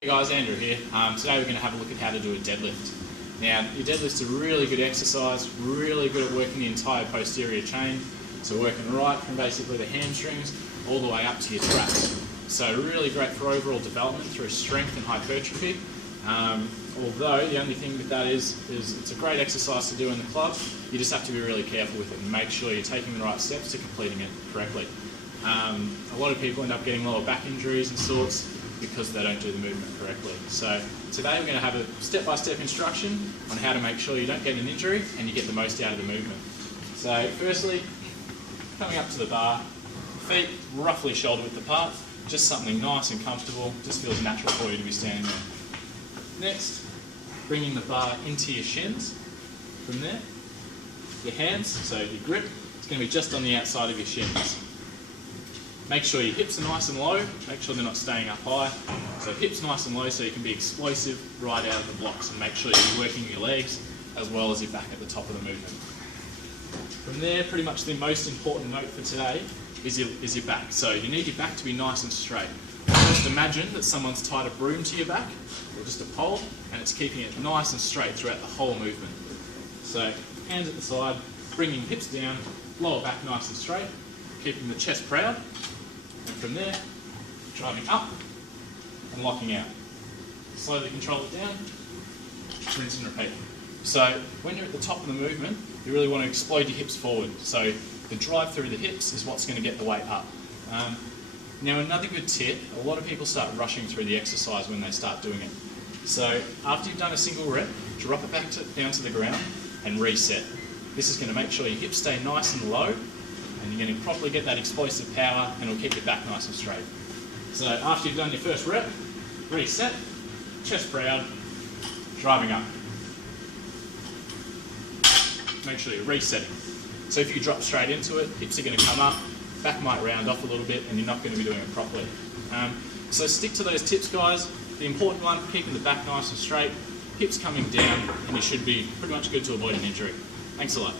Hey guys, Andrew here. Today we're going to have a look at how to do a deadlift. Now, your deadlift's a really good exercise, really good at working the entire posterior chain. So working right from basically the hamstrings all the way up to your traps. So really great for overall development through strength and hypertrophy. Although the only thing with that is it's a great exercise to do in the club. You just have to be really careful with it and make sure you're taking the right steps to completing it correctly. A lot of people end up getting lower back injuries and sorts because they don't do the movement correctly. So today we're going to have a step-by-step instruction on how to make sure you don't get an injury and you get the most out of the movement. So firstly, coming up to the bar, feet roughly shoulder width apart, just something nice and comfortable, just feels natural for you to be standing there. Next, bringing the bar into your shins. From there, your hands, so your grip, it's going to be just on the outside of your shins. Make sure your hips are nice and low, make sure they're not staying up high. So hips nice and low so you can be explosive right out of the blocks and make sure you're working your legs as well as your back at the top of the movement. From there, pretty much the most important note for today is your back. So you need your back to be nice and straight. Just imagine that someone's tied a broom to your back or just a pole and it's keeping it nice and straight throughout the whole movement. So hands at the side, bringing hips down, lower back nice and straight, keeping the chest proud. And from there, driving up and locking out. Slowly control it down, rinse and repeat. So when you're at the top of the movement, you really want to explode your hips forward. So the drive through the hips is what's going to get the weight up. Now another good tip, a lot of people start rushing through the exercise when they start doing it. So after you've done a single rep, drop it back down to the ground and reset. This is going to make sure your hips stay nice and low, and you're going to properly get that explosive power and it'll keep your back nice and straight. So after you've done your first rep, reset, chest proud, driving up. Make sure you're resetting. So if you drop straight into it, hips are going to come up, back might round off a little bit and you're not going to be doing it properly. So stick to those tips, guys. The important one, keeping the back nice and straight, hips coming down, and you should be pretty much good to avoid an injury. Thanks a lot.